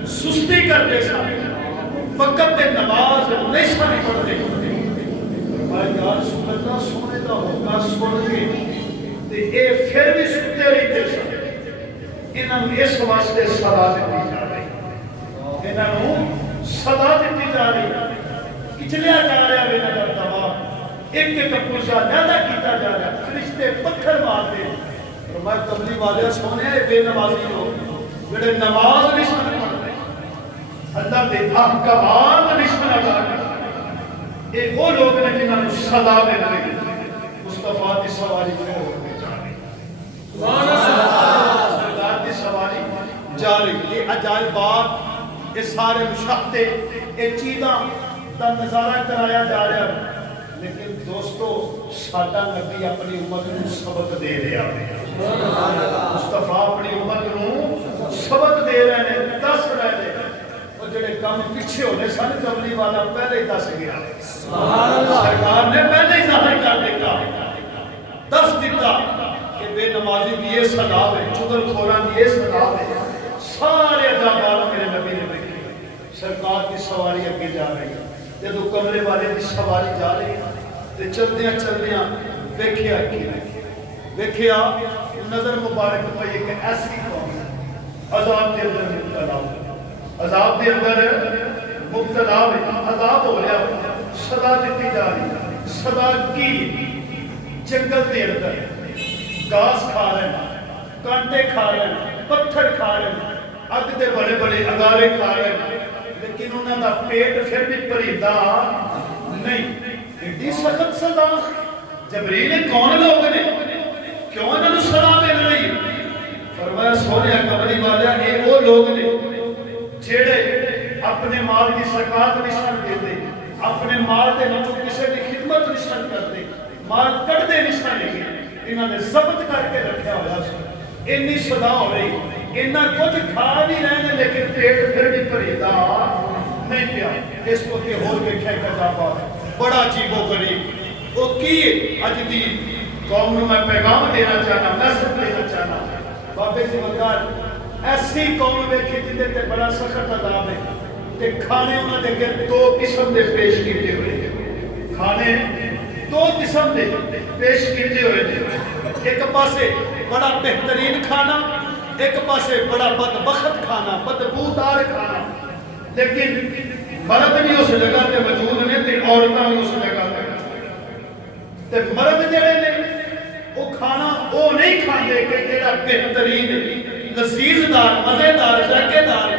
سستی کرتے سن وقت تے نماز نہیں سن پڑھتے فرمایا یا رسول اللہ سونے دا حکم سن کے تے اے پھر بھی ستے رہتے سن انہاں نوں اس واسطے سزا دتی جا رہی انہاں نوں سزا دتی جا رہی کچلیا جا رہا ہے انہاں دا دماغ ایک ایک پرزا لیدا کیتا جا رہا فرشتے پتھر مارتے فرمایا کملی والے سونے بے نمازی لوگ جڑے نماز نہیں سن پڑھتے اللہ دے احکامات نہیں سن ادا کرتے یہ وہ لوگ نے جنہاں نوں سزا مل رہی مصطفیٰ دی سواری پھر ہو کے جا رہی سبحان اللہ سرکار دی سواری جا رہی یہ عجائبات یہ سارے مشاہدے یہ چیزاں دا نظارہ کرایا جا رہا ہے لیکن دوستو ساڈا نبی اپنی امت نوں سبق دے رہا ہے مصطفیٰ اپنی امت نوں سبق دے رہے ہیں دس رہے ہیں وہ جڑے کام پیچھے ہونے سن کملی والا پہلے ہی دس گیا سبحان اللہ سرکار نے پہلے ہی ظاہر کر دیتا دس دیتا کہ بے نمازی کی یہ سزا ہے چغل خوراں کی یہ سزا ہے سارے عذابات میرے نبی نے دیکھے سرکار کی سواری اگے جا رہی ہے جدو کمرے والے کی سواری جا رہی ہے تے چلدیاں چلدیاں ویکھیا کی ویکھیا نظر مبارک پئی کہ ایسی قوم عذاب کے اندر مبتلا عذاب کے اندر مبتلا عذاب ہو رہا سزا دیتی جا رہی سزا کی جنگل کے اندر گھاس کھا رہے ہیں کانٹے کھا رہے ہیں پتھر کھا رہے ہیں اگ دے بڑے بڑے انگارے کھا رہے ہیں لیکن انہوں دا پیٹ پھر بھی پریدا نہیں ایڈی سخت سزا جبریل کون لوگ نے کیوں انہوں نے سزا مل رہی فرمایا سونے کملی والا یہ وہ لوگ نے جڑے اپنے مال کی زکات نہیں سن دیتے اپنے مال دے وچوں کسی کی خدمت نہیں سن کرتے مال کڈتے نہیں سن لے انہوں نے ضبط کر کے رکھا ہوا سی اینی سزا ہو رہی اتنا کچھ کھا بھی رہے ہیں لیکن پیٹ پھر بھی پریدا نہیں پیا. اس کو کہ ہو دیکھا کتابہ بڑا عجیب و غریب وہ کی اج دی قوم میں پیغام دینا چاہنا میسج دینا چاہنا. بابے سے وقار ایسی قوم ویکھی جن تے بڑا سخت عذاب ہے تے کھانے انہاں دے اگے دو قسم دے پیش کیتے ہوئے. کھانے دو قسم دے پیش کیتے ہوئے. ایک پاسے بڑا بہترین کھانا, ایک پاسے بڑا بدبخت کھانا, بدبودار کھانا. لیکن مرد بھی اس جگہ تے موجود نے تے عورتاں بھی اس جگہ تے مرد جڑے نے وہ کھانا وہ نہیں کھاندے کہ جڑا بہترین لذیذ دار مزیدار ذائقے دار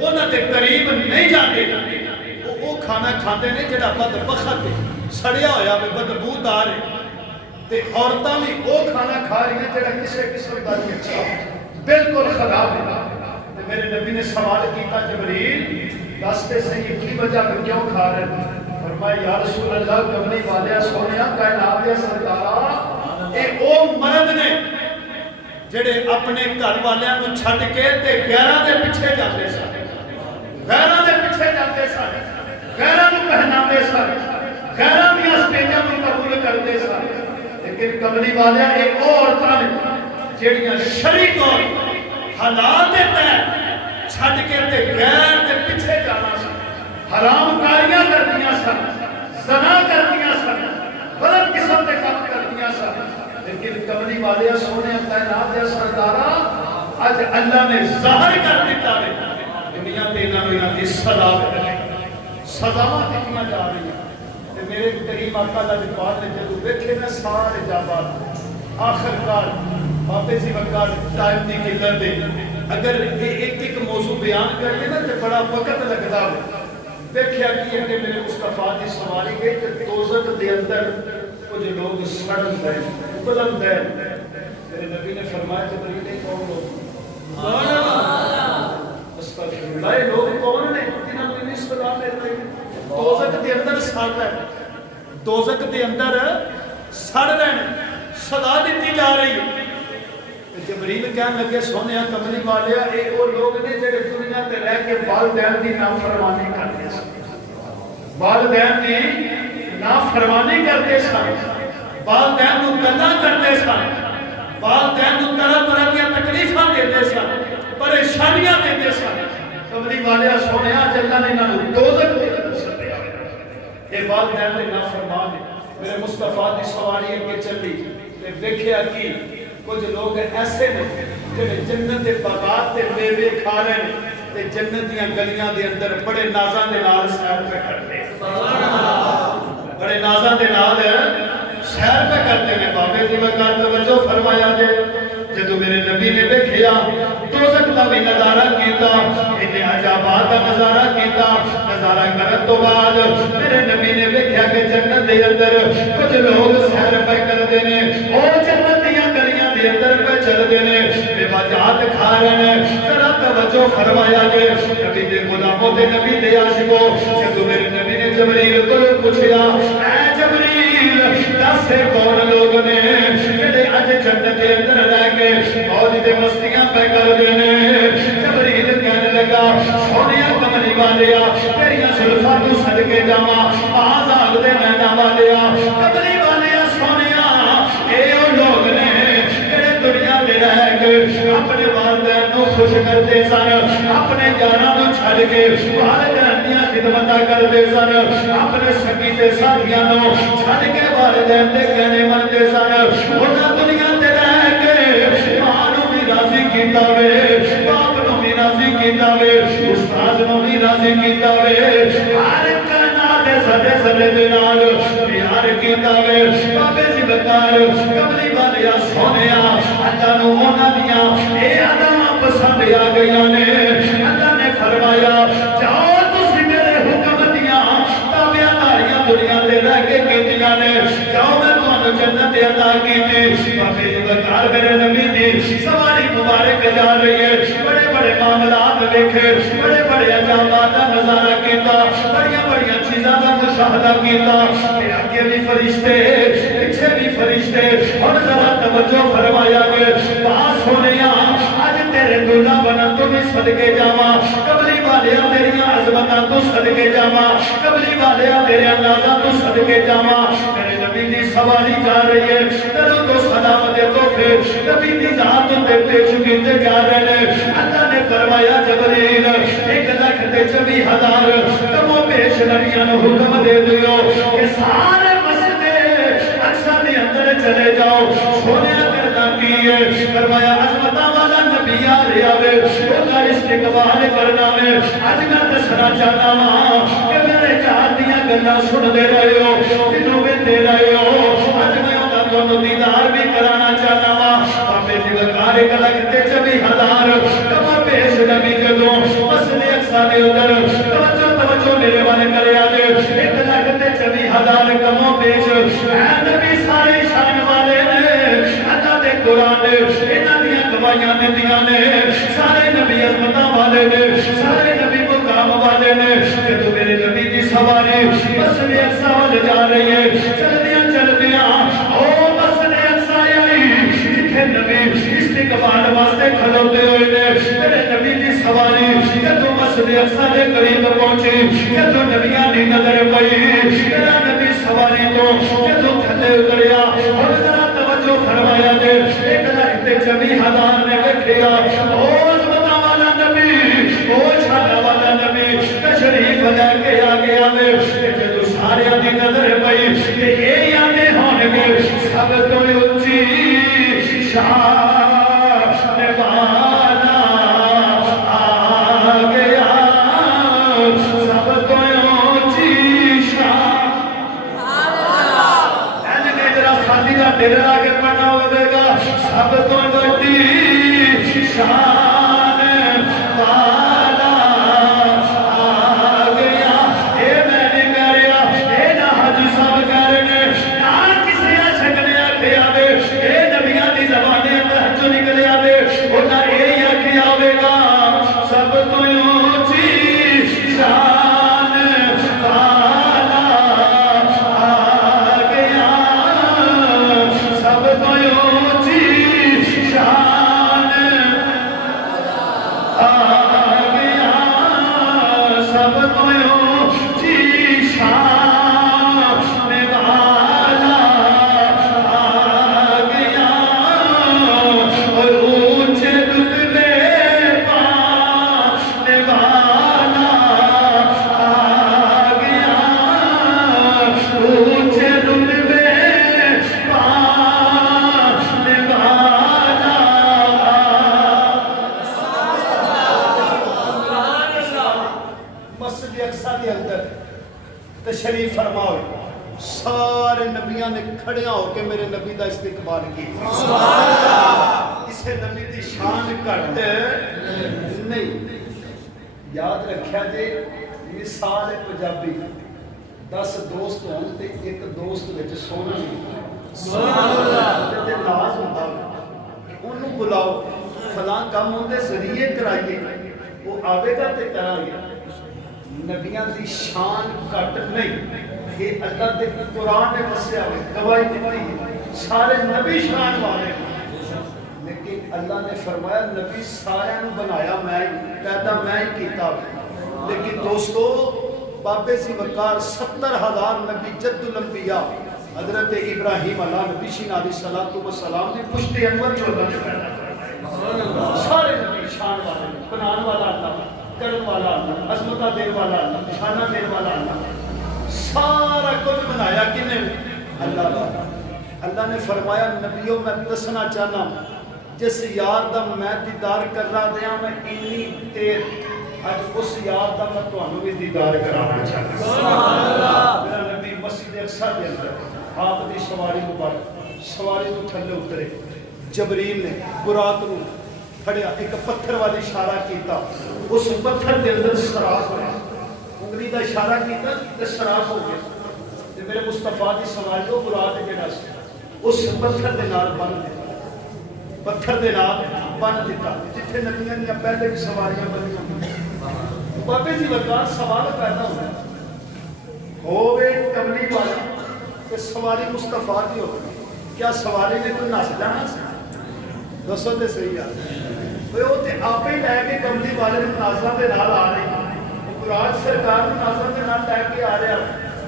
انہاں دے قریب نہیں جاندے. وہ کھانا کھاندے نے جڑا بدبخت سڑیا ہویا ہے بدبودار ہے. تے عورتاں بھی وہ کھانا کھا رہی ہیں جڑا کسے قسم دا نہیں اچھا بالکل خراب ہے. تے میرے نبی نے سوال کیتا جبریل دس تے صحیح کی وجہ کیوں کھا رہے ہیں؟ فرمایا یا رسول اللہ کملی والے سونیا کائنات دے سردار اے او مرد نے جڑے اپنے گھر والیاں نوں چھڈ کے تے غیراں دے پیچھے جاندے سن, غیراں دے پیچھے جاندے سن, غیراں نوں پہناندے سن, غیراں دیاں سٹیجاں نوں قبول کردے سن. لیکن کملی والے اے او عورتاں نے جڑیاں شرعی طور حلال دے تحت چھڈ کے تے غیر دے پیچھے جانا سن, حرام کاریاں کردیاں سن, زنا کردیاں سن, غلط قسم دے کام کردیاں سن. لیکن کملی والے سونے کائنات دے سردارا اج اللہ نے ظاہر کر دیتا ہے دنیا تے انہاں دی سزا سزاواں دتیاں جا رہی ہیں. تے میرے کریم آقا دا جواب نے جدوں ویکھے نا سارے جواب آخرکار بابے سی وقار ٹائم دی قلت ہے. اگر ایک ایک موضوع بیان کریے نا تے بڑا وقت لگدا ہے. دیکھیا کہ میرے مصطفیٰ دی سواری گئی تے دوزخ دے اندر کچھ لوگ سڑن گئے بلند ہے. میرے نبی نے فرمایا جبریل کون لوگ؟ استغفر اللہ, یہ لوگ کون نے جنہاں نوں نہیں سزا مل رہی؟ دوزخ دے اندر سڑ رہے, دوزخ دے اندر سڑ رہے, سزا دیتی جا رہی ہے. جبریل کہنے لگے سونیا کملی والے اے وہ لوگ نے جڑے دنیا تے رہ کے والدین دی نافرمانی کرتے سن, والدین دی نافرمانی کرتے سن, والدین نوں گناہ کرتے سن, والدین نوں طرح طرح کی تکلیفاں دیتے سن, پریشانیاں دیتے سن. کملی والے سونیا اللہ نے انہاں نوں دوزخ دے اندر سٹیا. اے والدین دی نافرمانی. میرے مصطفیٰ دی سواری اگے چلی تے ویکھیا کہ کچھ لوگ ایسے نے جڑے جنت دے باغات تے میوے کھا رہے ہیں تے جنت دیاں گلیاں دے اندر بڑے نازاں دے نال سیر پہ کرتے ہیں. سبحان اللہ, بڑے نازاں دے نال سیر پہ کرتے ہیں. بابے دی وقار توجہ فرمایا جے جدوں میرے نبی نے ویکھیا دوزخ دا بھی نظارہ کیتا, انہیں عجابات دا نظارہ کیتا. نظارہ کرن تو بعد میرے نبی نے ویکھیا کہ جنت دے اندر کچھ لوگ سیر پہ کردے نے, اور جنت دیاں گلیاں دے اندر پہ چلدے نے, بے وجہات کھا رہے ہیں. ذرا توجہ فرمایا جے نبی دے غلاموں تے نبی دے عاشقوں, جدوں میرے نبی نے جبریل کو پوچھیا اے جبریل دس کون لوگ نے جڑے اج جنت دے اندر رہ کے موج تے مستیاں پہ کردے نے؟ جبریل کہنے لگا سونیا کملی والیا تیریاں زلفاں تو صدقے جاواں آزاد دے میدان والیا. کملی والیا سونیا اے او لوگ نے جڑے دنیا دے رہ کے اپنے والدین نوں خوش کرتے سن, اپنے یاراں نوں چھڈ کے والدین دیاں خدمتاں کردے سن, اپنے سکی تے ساتھیاں نوں چھڈ کے والدین دے کہنے منتے سن. انہاں دنیا تے رہ کے ماں نوں بھی راضی کیتا وے, باپ نوں بھی راضی کیتا وے, استاد نوں بھی راضی کیتا وے, ہر کائنات دے سدے سدے دے نال پیار کیتا وے. بابے دی وقار کملی والیا سونیا اللہ نوں انہاں دیاں اے اداں پسند آ گئیاں نے. اللہ نے فرمایا جاؤ تسی میرے حکم دیاں تابعداریاں دنیا تے رہ کے کیتیاں نے, جاؤ میں تانوں جنت عطا کیتی. بابے دی وقار میرے نبی دی سواری مبارک جا رہی ہے. بڑے بڑے معاملات دیکھے, بڑے بڑے عجائبات کا نظارہ کیتا, بڑی بڑی چیزاں کا مشاہدہ کیتا. آگے بھی فرشتے پیچھے بھی فرشتے. اور ذرا توجہ فرمایا کہ پاس ہونے اج تیرے رسولہ بنن تو بھی صدقے جاواں کملی والیا تیریاں عظمتاں تو صدقے جاواں کملی والیا تیرے اندازاں تو صدقے جاواں میرے نبی دی سواری جا رہی ہے درود و سلام دے تحفے نبی دی ذات تے پیش کیتے جا رہے ہیں اللہ نے فرمایا جبریل 1,24,000 کمو پیش نبیاں نو حکم دے دیو کہ سارے مسجد اقصی دے اندر چلے جاؤ سونیا کرنا کی ہے فرمایا عظمتاں والا نبی آ رہا ہے اودا استقبال کرنا ہے اج میں دسنا چاہتا ہاں کہ میرے یار دیاں گلاں سن دے رہے ہو کینوں ویندے رہے ہو اج میں اودا تانوں دیدار بھی کرانا چاہتا ہاں بابے دی وقار 1,24,000 کما پیش نبی جدوں مسجد اقصی دے اندر توجہ میرے والے کرے آ جے 1,24,000 کما پیش اے نبی سارے شان والے نے اللہ دے قرآن نے انہاں دیاں گواہیاں دتیاں نے سارے نبی عظمتاں والے نے سارے نبی مقام والے نے جدوں میرے نبی دی سواری مسجد اقصی ول جا رہی ہے چلدیاں او مسجد اقصی آئی جتھے نبی استقبال واسطے کھلوتے ہوئے نے میرے نبی دی سواری جدوں مسجد اقصی دے قریب پہنچی جدوں نبیاں دی نظر پئی میرا نبی سواری تو جدوں تھلے اتریا اور ذرا توجہ فرمایا جے 1,24,000 نے ویکھیا او عظمتاں والا نبی او چھاٹا والا نبی تشریف لے کے آ گیا وے جدوں سارے دی نظر پئی کہ اے آنے ہون گے سب تو اونچی شان والا آ گیا سب تو اونچی شان خالی کا دل لا کے پڑھنا ہوئے گا سب تو بڑی شان والا آ گیا اے میں نے کہہ رہا اے نہ حاجی صاحب کہہ رہے ہیں نہ کسی چھکنے آکھے آوے اے نبیاں دی زبانیں اندر جو نکلے آوے انہاں اے ہی آکھے آوے گا سب تو اونچی شان والا آ گیا سب تو اونچی شان آ گیا سب تو اونچی شان والا آ گیا اور اونچے رتبے پانے والا آ گیا اونچے رتبے پانے والا مسجد اقصی کے اندر تشریف فرماؤ سارے نبیاں نے کھڑے ہو کے میرے نبی دا استقبال کیا اسے نبی دی شان گھٹ نہیں یاد رکھیا جے مثال ہے پنجابی 10 دوست ہون تے ایک دوست وچ سونا نہیں سبحان اللہ تے ناز ہوندا کہ اونوں بلاؤ فلاں کام اون دے ذریعے کرائیے وہ آوے گا تے کرائے گا نبیاں دی شان گھٹ نہیں یہ اللہ دے قرآن نے وسیا ہوئے گواہی دیتی ہے سارے نبی شان والے لیکن اللہ نے فرمایا نبی سارے نو بنایا میں پیدا میں ہی کیتا لیکن دوستو بابے سی وقار 70,000 نبی جد الانبیاء حضرت ابراہیم علیہ نبی شین علیہ السلام دی پشت انور جو اللہ نے پیدا فرمایا سارے نبی شان والے بنان والا اللہ کرن والا اللہ عظمتہ دین والا اللہ شانہ دین والا اللہ سارا کچھ بنایا کنے اللہ اللہ نے فرمایا نبیوں میں دسنا چاہنا جس یار دا میں دیدار کر رہا دیا میں انی دیر آج اس یار دا میں تو انہوں بھی دیدار کرانا چاہتا میرا نبی مسجد اقصی کے اندر آپ دی سواری مبارک سواری تو تھلے اترے جبریل نے برات رو کھڑیا ایک پتھر والی اشارہ کیتا اس پتھر دے اندر سراخ ہویا انگلی دا اشارہ کیتا تے سراخ ہو گیا تے میرے مصطفیٰ دی سواری تو برات جڑا سی اس پتھر دے نال بن دیتا پتھر دے نال بن دیتا جتھے نبیاں دی پہلے بھی سواریاں بنیاں بابے جی وقار سوال پیدا ہوئے کملی والا کہ سواری مصطفیٰ دی ہو کیا سواری نے کوئی نس جانا سی دسو تے صحیح ہے وہ تے آپ ہی لے کے کملی والے نازاں دے نال آ رہی مراج سرکار نازاں دے نال لے کے آ رہا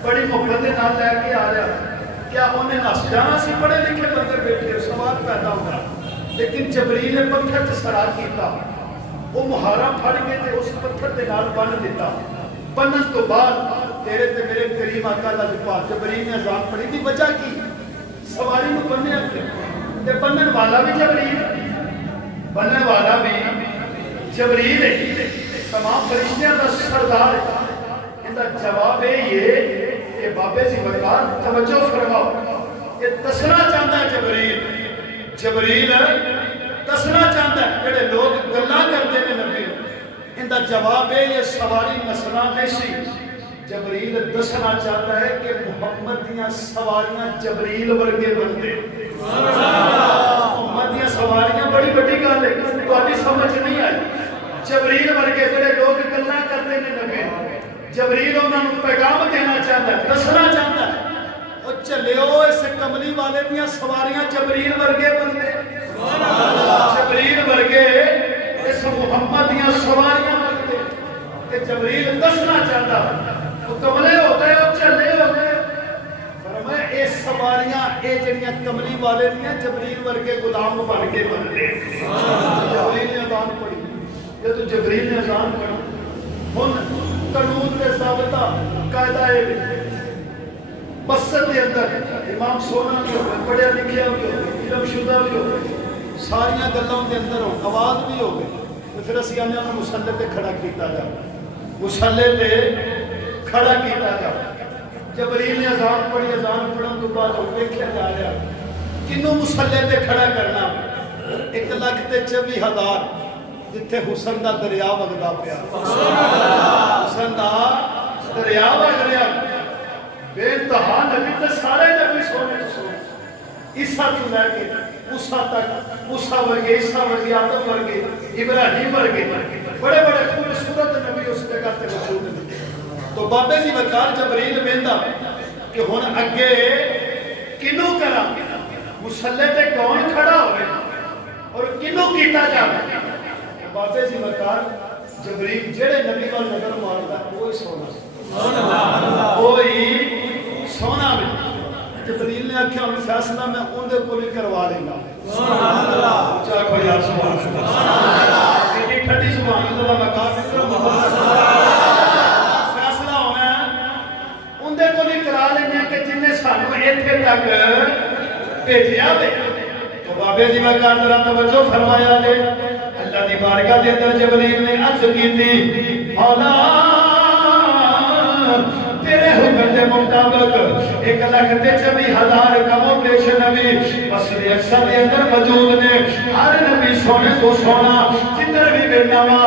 بڑی محبت دے نال لے کے آ رہا کیا انہیں نس جانا سی پڑھے لکھے بندے بیٹھے سوال پیدا ہوگا لیکن جبریل نے پتھر سرا کیتا وہ مہارا پھڑ کے تے اس پتھر دے نال بن دیتا بنن تو بعد تیرے تے میرے کریم آقا لاجپال جبریل نے اذان پڑھی دی وجہ کی سواری نو بننے تے بنن والا بھی جبریل ہے تمام فرشتیاں دا سردار ہے ان دا جواب ہے یہ کہ بابے سی وقار توجہ فرماؤ یہ دسنا چاہتا ہے جبریل دسنا چاہتا ہے جڑے لوگ گلاں کرتے ہیں نبی ان دا جواب ہے یہ سواری نسنا نہیں سی جبریل دسنا چاہتا ہے کہ محمد دیاں سواریاں جبریل ورگے بندے محمد دیاں سواریاں بڑی بڑی گل ہے تہاڈی سمجھ نہیں آئی جبریل ورگے جڑے لوگ گلاں کرتے ہیں نبی جبریل انہاں نوں پیغام دینا چاہتا ہے دسنا چاہتا ہے او چلیو اس کملی والے دیاں سواریاں جبریل ورگے بندے جبریل ورگے اس محمد دیاں سواریاں بندے کہ جبریل دسنا چاہتا وہ کملے ہوتے وہ چلے ہوتے فرمایا اے سواریاں اے جڑیاں کملی والے دیاں جبریل ورگے غلام بن کے بندے جبریل نے اذان پڑھی یہ تو جبریل نے اذان پڑھی ہن قانون کے ضابطہ قاعدہ ہے مسجد کے اندر امام سونا بھی ہوگا پڑھیا لکھیا بھی ہوگا علم شدہ بھی ہوگا ساریاں گلاں کے اندر ہو آواز بھی ہو گئی تو پھر اسی آنے ہمیں مسلح پہ کھڑا کیتا جا مسلح پہ کھڑا کیتا جا جبریل نے اذان پڑھن تو بعد ویکھیا جا رہا کنوں مسلح پہ کھڑا کرنا 1,24,000 جتھے حسن دا دریا وگدا پیا حسن دا دریا وگ رہا بے انتہا نبی تے سارے نبی سونے عیسیٰ تو لے کے موسیٰ تک موسیٰ ورگے عیسیٰ ورگے آدم ورگے ابراہیم ورگے بڑے بڑے خوبصورت نبی اس جگہ تے موجود ہیں تو بابے دی وقار جبریل ویندا کہ ہن اگے کینوں کراں مصلی تے کون کھڑا ہوئے اور کینوں کیتا جاوے بابے دی وقار جبریل جڑے نبی وال نظر ماردا کوئی سونا سبحان اللہ کوئی سونا بھی جبریل نے آکھیا میں فیصلہ میں اون دے کول کروا لیں گا سبحان اللہ چاہے کوئی آپ سبحان اللہ اتنی ٹھنڈی سبحان اللہ مقام فیصلہ ہونا اون دے کول کرا لیں کہ جن نے سانو ایتھے تک بھیجیا وے تو بابے دی وقار ذرا توجہ فرمایا جے اللہ دی بارگاہ دے اندر جبریل نے عرض کیتی مولا تیرے حکم دے مطابق 1,24,000 کم و بیش نبی مسجد اقصی دے اندر موجود نے ہر نبی سونے تو سونا جدھر بھی ملنا وا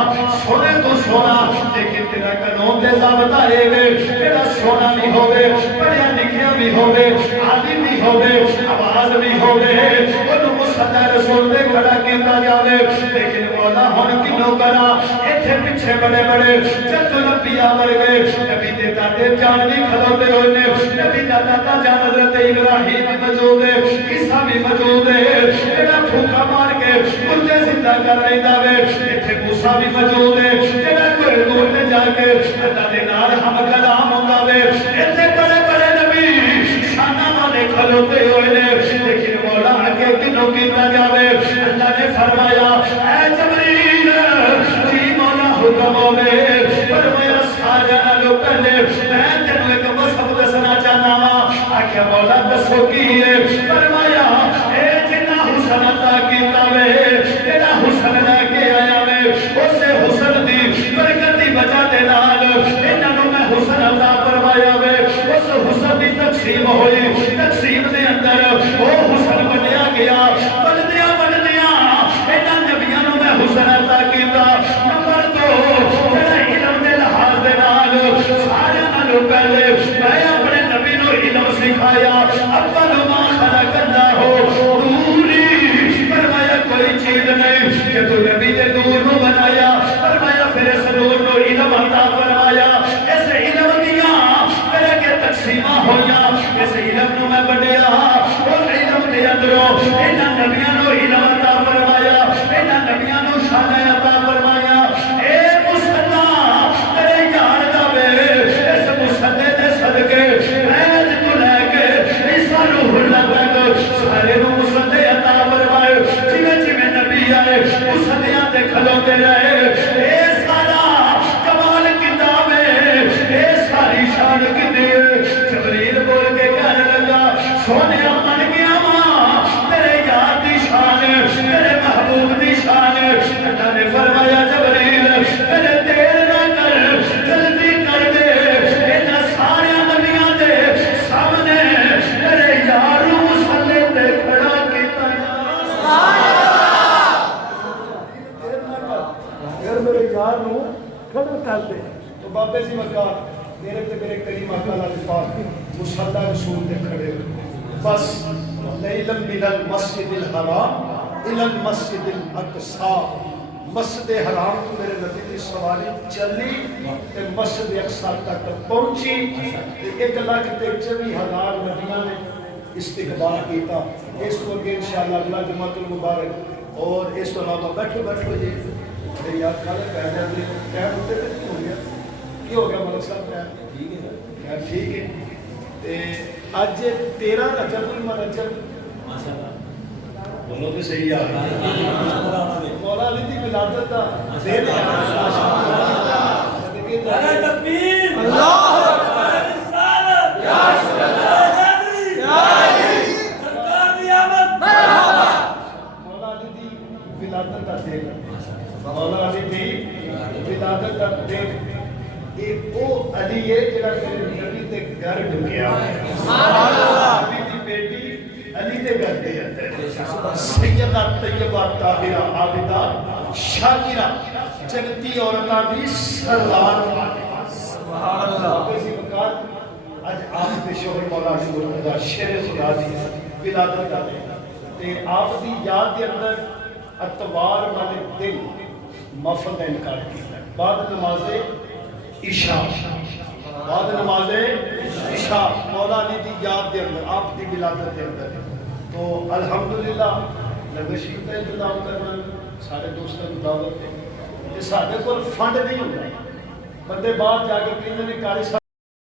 سونے تو سونا لیکن تیرا قانون دے ضابطہ اے وے تیرا سونا بھی ہوے پڑھیا لکھیا بھی ہوے عالم بھی ہوے آواز بھی ہوے اونوں مصلی رسول دے کھڑا کیتا جاوے لیکن مولا ہن کینوں کرا ایتھے پیچھے بڑے بڑے جت نبی آور گئے نبی دے دادے جان نہیں کھلوتے ہوئے نے نبی دا دادا جان حضرت ابراہیم بھی موجود ہے عیسیٰ بھی موجود ہے جڑا پھوکا مار کے مردے زندہ کر رہندا وے ایتھے موسیٰ بھی موجود ہے جڑا کوئی دور تے جا کے اللہ دے نال ہم کلام ہوندا وے ایتھے بڑے بڑے نبی شاناں والے کھلوتے ہوئے نے لیکن مولا اگے کینوں کیتا جاوے اللہ نے فرمایا اے جبریل جی مولا حکم ہوے فرمایا سارے نالوں پہلے میں تینوں ایک وصف دسنا چاہنا وا آکھیا مولا دسو کی ہے فرمایا اے جنہ حسن عطا کیتا وے تیرا حسن لے کے آیا وے اسے حسن دی برکت دی وجہ دے نال انہاں نوں میں حسن عطا فرمایا وے اس حسن دی تقسیم ہوئی تقسیم دے اندر وہ حسن بنیا گیا بندیاں انہاں نبیاں نوں میں حسن عطا کیتا نمبر 2 تیرا علم دے لحاظ دے نال سارے نالوں پہلے میں اپنے نبی نو علم سکھایا اول ما خلق اللہ نوری فرمایا کوئی چیز نہیں کہ تو نبی دے نور نو بنایا فرمایا پھر اس نور نو علم عطا فرمایا اس علم دیاں میرے کے تقسیمہ ہویا اس علم نو میں بڑھیا اس علم دے اندروں انہاں نبیاں نو علم عطا فرمایا انہاں نبیاں نو شان سونے من گیا ماں تیرے یار دی شان تیرے محبوب دی شان اللہ نے فرمایا جبریل تیرے دیر نہ کر جلدی کر دے انہاں سارے نبیاں دے سامنے تیرے یار مسلے تے کھڑا کیتا جا اگر میرے یار نو کھڑا کر دے تو بابے سی وقار میرے تے میرے کریم آقا علیہ پاک مصلی رسول دے کھڑے بس لیلم من المسجد الحرام الى المسجد الاقصی مسجد حرام تو میرے نبی دی سواری چلی تے مسجد اقصی تک پہنچی تے 1,24,000 نبیاں نے استقبال کیتا اس کو اگے انشاءاللہ اگلا جمعۃ المبارک اور اس تو علاوہ بیٹھو جی تے یار کل کہہ جاندے کہہ ہوتے تے کی ہو گیا کی ہو گیا ملک صاحب ٹھیک ہے خیر ٹھیک ہے تے اج 13 رجب المرجب ماشاءاللہ بولو تو صحیح آ مولا علی دی ولادت دا دن ہے نعرہ تکبیر اللہ اکبر رسالت یا رسول اللہ یا علی سرکار دی آمد مرحبا مولا علی دی ولادت دا دن مولا علی دی ولادت دا دن ایک او علی ہے جڑا میرے نبی تے گھر ڈکیا سبحان اللہ نبی دی بیٹی علی دے گھر دے اندر سیدہ طیبہ طاہرہ عابدہ شاکرہ جنتی عورتاں دی سردار فاطمہ سبحان اللہ اسی وقت اج آپ دے شوہر مولا علی مرتضی شیر خدا دی ولادت دا دن تے آپ دی یاد دے اندر اتوار والے دن محفل کا انعقاد کیتا بعد نماز عشاء بعد نماز عشاء مولا علی دی یاد دے اندر آپ دی ولادت دے اندر تو الحمدللہ لنگشیر کا انتظام کرنا سارے دوستوں کو دعوت ہے یہ سارے کو فنڈ نہیں ہوتا بندے باہر جا کے کہتے ہیں قاری صاحب